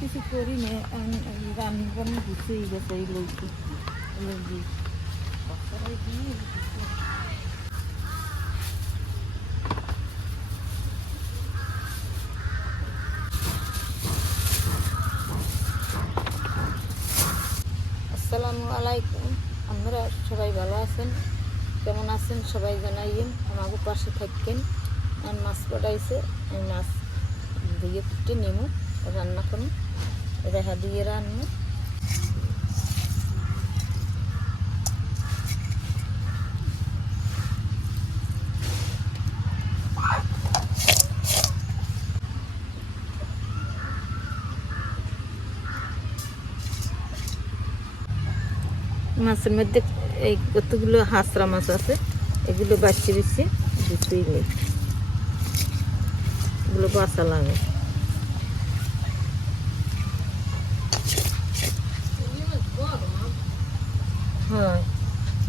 কিছু করি না, রান্না গুছিয়ে গেছে এই লইছি দিয়ে। আসসালামু আলাইকুম। আপনারা সবাই ভালো আছেন? কেমন আছেন সবাই জানাইয়েন, আমাকে পাশে থাকেন। আর মাছ পড়াইছে, আমি মাছ ধুয়ে কুটে নেবো, রান্না করুন, রেহা দিয়ে রান্না। মাছের মধ্যে এই কতগুলো হাঁসরা মাছ আছে, এগুলো বাচ্চা বেশি কিছুই নেই, এগুলো বাঁচা লাগে। হ্যাঁ,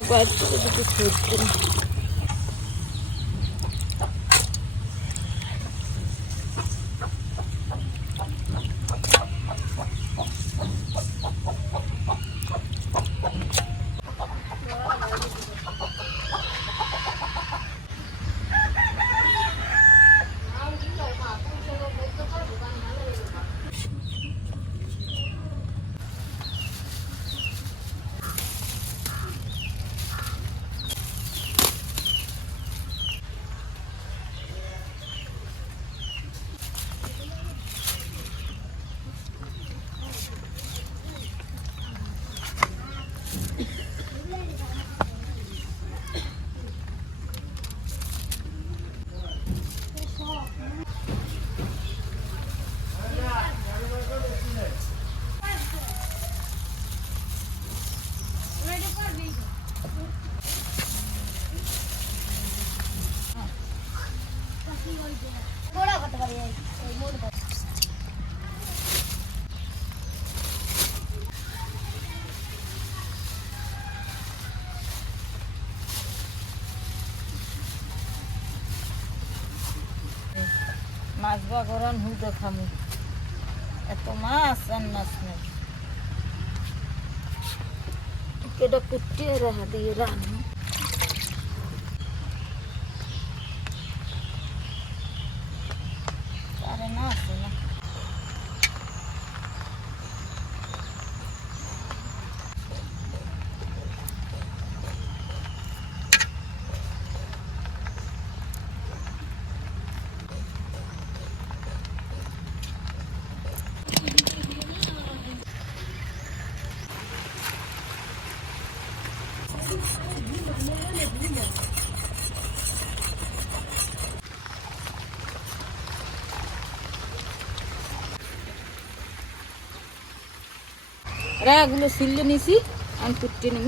বাইরে থেকে দুটো খুঁজছেন। মাছ বাগরান হুদে খামু, এত মাছ আর মাছ নেই। এটা কুটিয়ে রেহা দিয়ে রান্না। আরে না আছে না, রাগুলো সিলে নিছি, আমি কুটিয়ে নেব।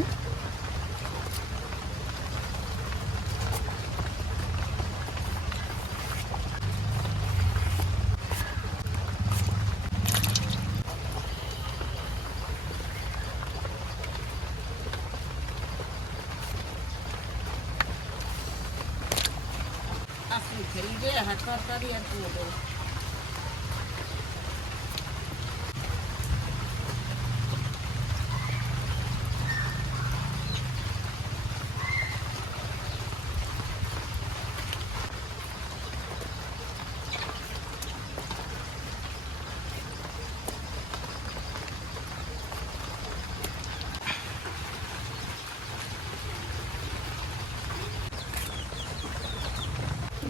খেলবে হাত তরকারি আর পুরো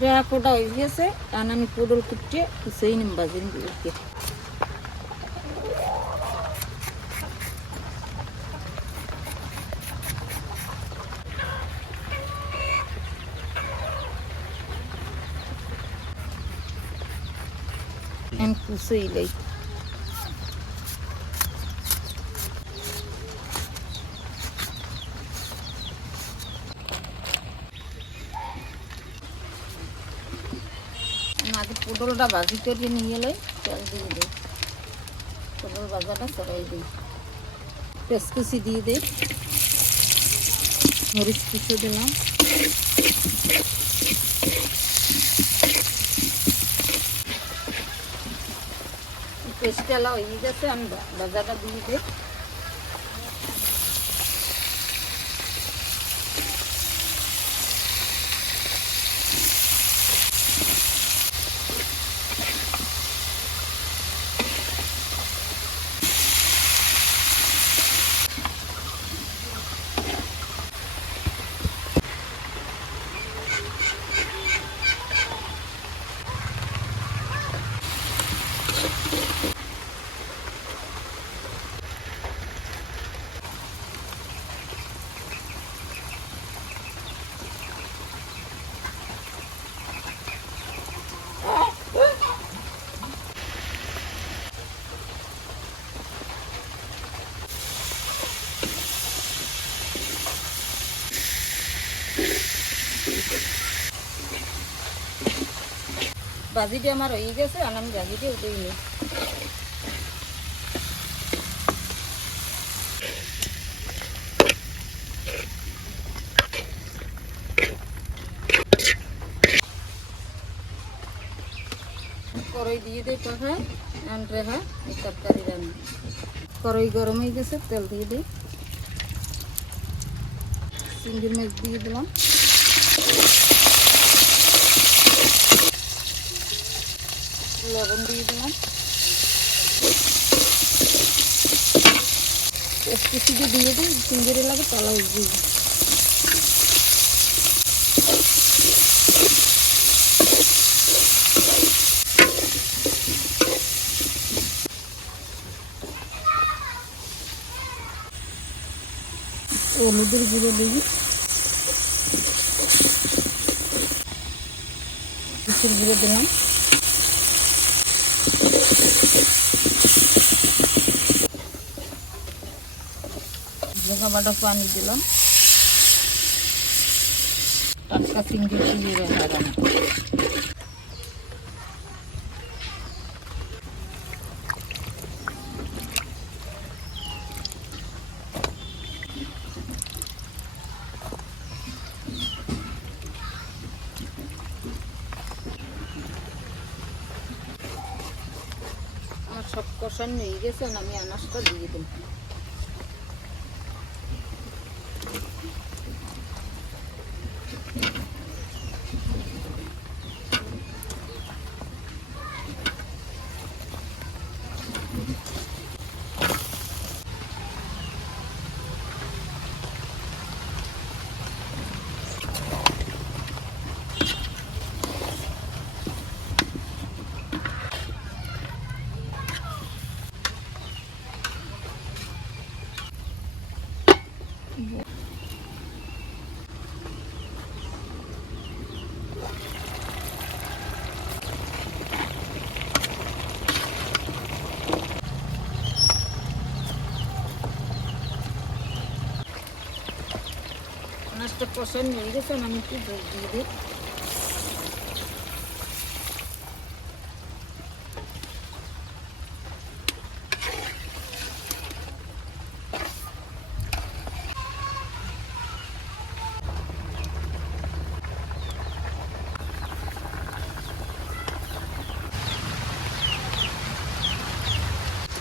রেহা পোড়া হয়ে গেছে। আর আমি পটল কুটিয়ে সেই নিম বাজিন দিয়ে আমি কুচেই লাই। আগে পটলটা ভাজি করে নিয়ে এলাই, তেল দিয়ে দিই, পটল ভাজাটা সবাই দিই, পেঁয়াজ কুচি দিয়ে দিই, মরিচ কুচি দিলাম, পেস্টটা হয়ে গেছে, আমি ভাজাটা দিয়ে দিই। ভাজিটি আমার হয়ে গেছে, আর আমি ভাজিটি উঠেই নিই। কড়াই দিয়ে দিই পাখায়, আনরে হয় এই তরকারি রান্না। কড়াই গরম হয়ে গেছে, তেল দিয়ে দিই। চিংড়ি মাছ দিয়ে দিলাম, লবণ দিয়ে দিলাম, একটু সিটি দিয়ে দিই, চিংড়ি লাগে তলা দিয়ে। হলুদের গুঁড়ো দিই, গুঁড়ো দিলাম, বাটা পানি দিলাম, টাটকা চিংড়ি দিয়ে রান্না। আমার সব কষানো হয়ে গেছে, আমি আনাজটা দিয়ে দিই। আনাজটা কষানো হয়ে গেছে, আমি একটু জল দিয়ে দিই।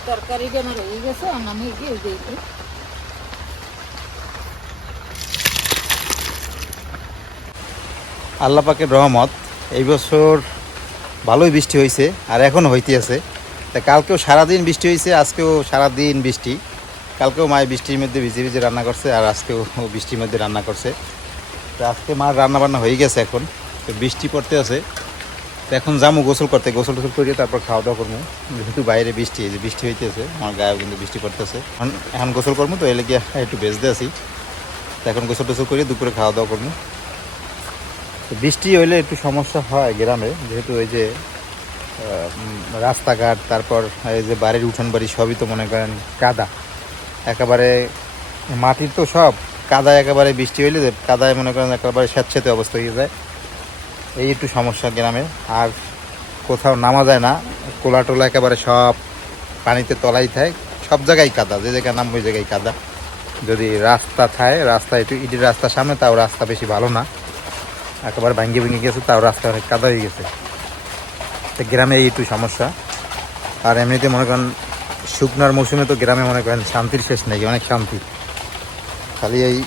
তরকারিটা আমার হয়ে গেছে, আর আমি দিয়ে দিই। আল্লাহ পাকের রহমত, এই বছর ভালোই বৃষ্টি হয়েছে, আর এখনও হইতে আছে। তা কালকেও সারাদিন বৃষ্টি হয়েছে, আজকেও সারাদিন বৃষ্টি। কালকেও মায়ের বৃষ্টির মধ্যে ভিজে ভিজে রান্না করছে, আর আজকেও বৃষ্টির মধ্যে রান্না করছে। তো আজকে মার রান্না বান্না হয়ে গেছে, এখন তো বৃষ্টি পড়তে আছে। তো এখন যাবো গোসল করতে, গোসল টোসল করিয়ে তারপর খাওয়া দাওয়া করবো। যেহেতু বাইরে বৃষ্টি, এই যে বৃষ্টি হইতেছে, আমার গায়েও কিন্তু বৃষ্টি পড়তেছে। এখন গোসল করবো, তো এলে গিয়ে একটু ভেজতে আসি। তো এখন গোসল টোসল করিয়ে দুপুরে খাওয়া দাওয়া করবো। তো বৃষ্টি হইলে একটু সমস্যা হয় গ্রামে, যেহেতু এই যে রাস্তাঘাট, তারপর এই যে বাড়ির উঠান বাড়ি সবই তো মনে করেন কাদা, একেবারে মাটির তো সব কাদায়, একেবারে বৃষ্টি হইলে কাদায় মনে করেন একেবারে স্যাঁতস্যাঁতে অবস্থা হয়ে যায়। এই একটু সমস্যা গ্রামে। আর কোথাও নামা যায় না, কোলা টোলা একেবারে সব পানিতে তলাই থাকে, সব জায়গায় কাদা, যে জায়গায় নাম ওই জায়গায় কাদা। যদি রাস্তা থাকে, রাস্তা একটু ইটের রাস্তার সামনে, তাও রাস্তা বেশি ভালো না, একেবারে ভেঙে গেছে, তাও রাস্তা অনেক কাদা হয়ে গেছে। তো গ্রামে এই একটু সমস্যা। আর এমনিতে মনে করেন শুকনার মৌসুমে তো গ্রামে মনে করেন শান্তির শেষ নেই, অনেক শান্তি। খালি এই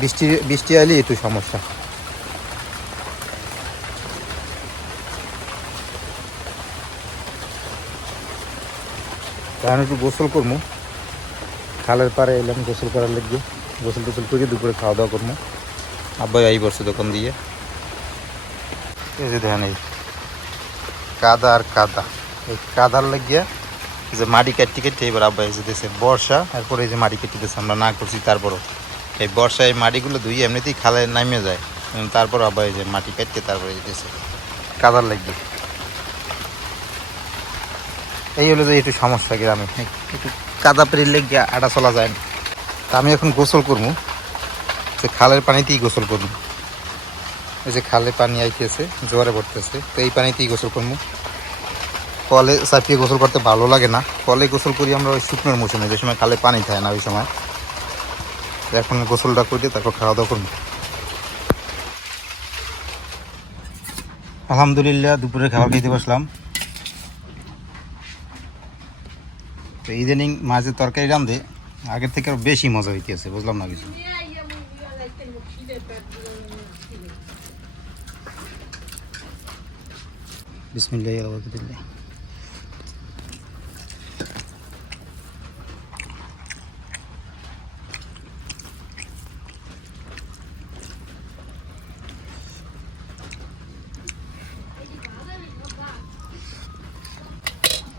বৃষ্টি বৃষ্টি আইলে একটু সমস্যা। কারণ একটু গোসল করবো, খালের পাড়ে এলাম গোসল করার লেগে। গোসল টোসল করে দুপুরে খাওয়া দাওয়া করবো। আব্বাই এই বসছে দোকান দিয়ে। এই যে দেখেন এই কাদা আর কাদা, এই কাদার লাগিয়া যে মাটি কাটতে কাটতে এবার আব্বাই এসে দিয়েছে বর্ষা, এরপরে এই যে মাটি কেটে দিয়েছে, আমরা না করছি তারপরও এই বর্ষায় মাটিগুলো ধুয়ে এমনিতেই খালে নামে যায়, তারপর আব্বাই এই যে মাটি কাটতে তারপরে দিয়েছে কাদার লাগিয়ে। এই হলো যে একটু সমস্যা গ্রামে, একটু কাদা পেরিয়ে লেগে আটা চলা যায় না। তা আমি এখন গোসল করবো, যে খালের পানিতেই গোসল করবো। এই যে খালে পানি আইতেছে, জোয়ারে পড়তেছে, তো এই পানিতেই গোসল করবো। কলে চাপিয়ে গোসল করতে ভালো লাগে না, কলে গোসল করি আমরা ওই শুকনোর মৌসুমে, যে সময় খালে পানি থাকে না ওই সময়। এখন গোসলটা করে তারপর খাওয়া দাওয়া করবো। আলহামদুলিল্লাহ দুপুরে খাবার খেতে বসলাম। তো ইদানিং মাছের তরকারি রাঁধে আগের থেকে আরও বেশি মজা হইতেছে, বুঝলাম না কিছু। বিসমিল্লাহ আলহামদুলিল্লাহ।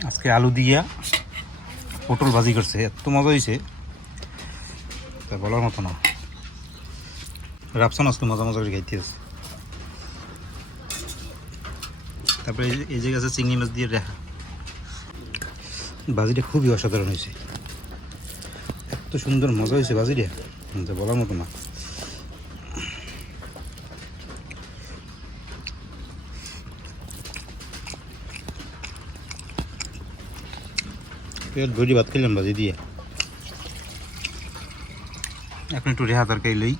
আজকে আলু দিয়া পটল ভাজি করছে, এত মজা হয়েছে তা বলার মতো না। রাপসান আজকে মজা মজা করে খাইতে আছে। তারপরে এই যে আছে চিংড়ি মাছ দিয়ে রেখা, ভাজিটা খুবই অসাধারণ হয়েছে, এত সুন্দর মজা হয়েছে ভাজিটা তা বলার মতো না। পেট ভরি ভাত খেলাম ভাজি দিয়ে। এখন একটু রেহা তরকারি লই।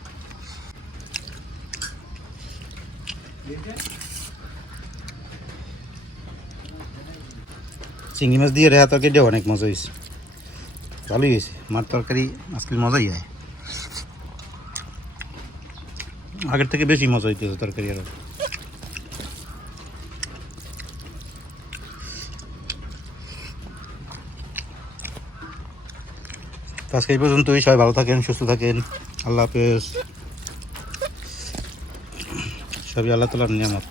চিংড়ি মাছ দিয়ে রেহা তরকারিটা অনেক মজা হয়েছে, ভালোই হয়েছে। মার তরকারি আজকাল মজাই হয়, আগের থেকে বেশি মজা হইতেছে তরকারি আরও। আজকে এই পর্যন্তই, সবাই ভালো থাকেন, সুস্থ থাকেন, আল্লাহ হাফেজ। সবই আল্লাহ তাআলার নিয়ামত।